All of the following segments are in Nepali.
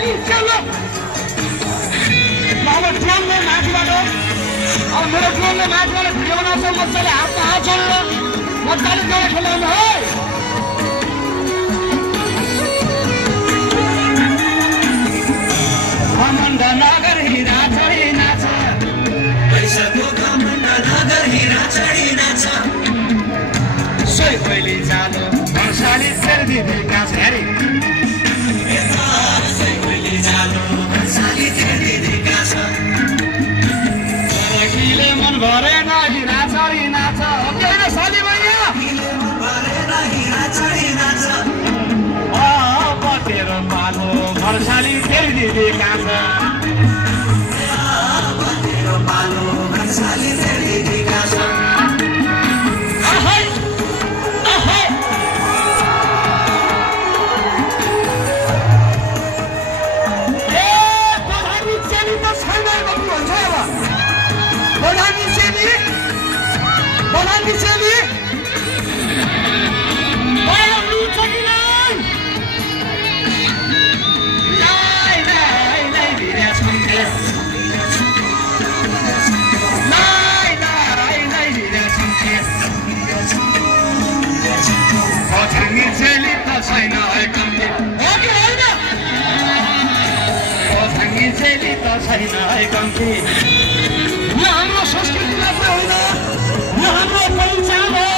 बोलानी चलो अब ड्रोनले माथिबाट अब मेरो ड्रोनले माथिबाट भिडियो बनाउँछ मजाले हातमा हात जोडेर मजाले देउडा खेलाउनु है घमण्ड नगर हिरा चढी नाच पैसाको घमण्ड नगर हिरा चढी नाच सोही पहिले जालो वर्षाले फेरिदिने काँच हेरी सोही पहिले जालो वर्षाले फेरिदिने काँच किले मन भरेन हिरा चढी नाच होइन साली भैया मन भरेन हिरा चढी नाच तेरो पालो वर्षाले फेरिदिने काँच तेरो पालो वर्षाले फेरिदिने काँच छैन है कम्ती हो कि होइन छैली त छैन है कम्ती यो हाम्रो संस्कृति मात्र होइन यो हाम्रो पहिचान हो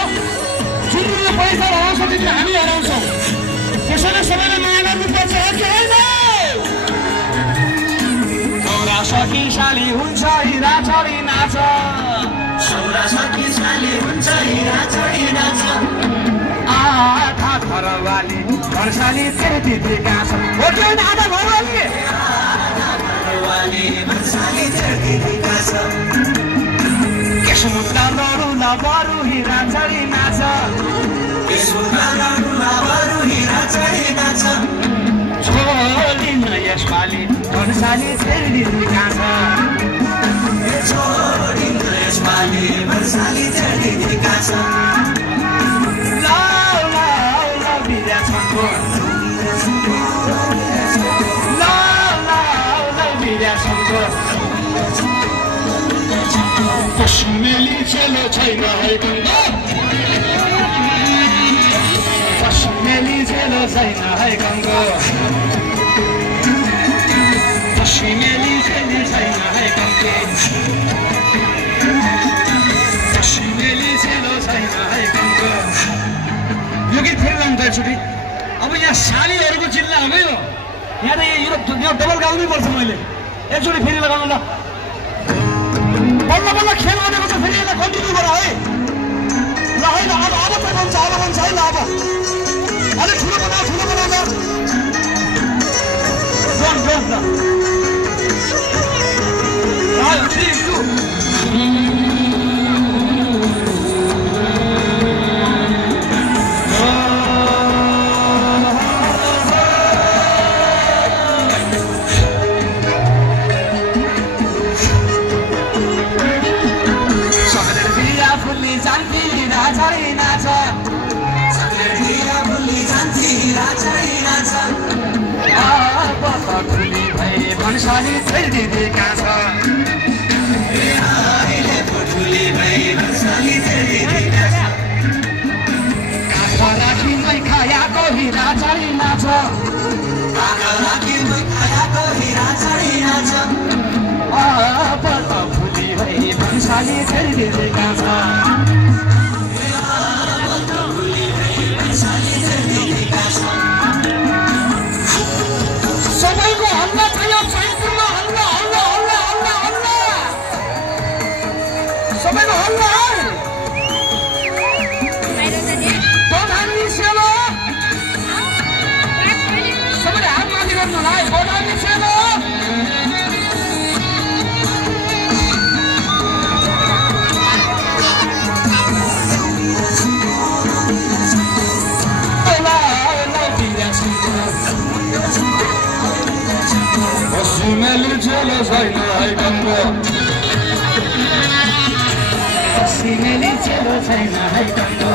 जुन यो पैसा हराउँछ त्यति हामी हराउँछौँ त्यसैले सबैले माया गर्नुपर्छ हो कि होइन छोरा सकी साली हुन्छ हिरा चढी नाच छोरा सकी साली हुन्छ हिरा चढी नाच आधा घरवाली वर्षाली फेरिदिने काँच हो कि होइन आधा घरवाली वर्षाली फेरिदिने काँच केसमुद्दा लडुला बरु हिरा चढी नाच केसमुद्दा लडुला बरु हिरा चढी नाच छोडिन यसपालि वर्षाली फेरिदिने काँच छोडिन यसपालि वर्षाली फेरिदिने काँच पश्चिमेली चेलो छैन है गङ्गा पश्चिमेली चेलो छैन है गङ्गा पश्चिमेली चेली छैन है गङ्गा पश्चिमेली चेलो छैन है गङ्गा यो गीत फेरि लाउनु त एकचोटि अब यहाँ सालीहरूको जिल्ला हो यो यहाँ त यो डबल गाउनै पर्छ मैले एकचोटि फेरि लगाउनु ल बल्ल बल्ल खेल भनेको त फेरि यसलाई कन्टिन्यू गर है ल होइन अब चाहिँ भन्छ है ल अब अलिक ठुलो बनाऊ ल आयो 3 भन्साली फेरिदिने काँच काख राखी मै खायाको हिरा चढी नाच फुली भई भन्साली फेरिदिने काँच सबैको हल्ला थियो चैतन्यमा हल्ला हल्ला हल्ला हल्ला हल्ला सबैको हल्ला है प्रधानी सेलो सबैले हात माथि गर्नु होला है प्रधानी सेलो पश्चिमेली चेलो छैन है गङ्गा पश्चिमेली चेलो छैन है गङ्गा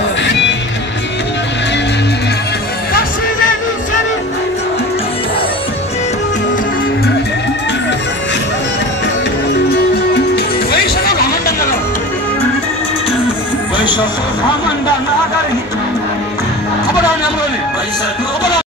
पश्चिमेली चेलो पैसाको घमण्ड नगर्ने खबर आउने हाम्रो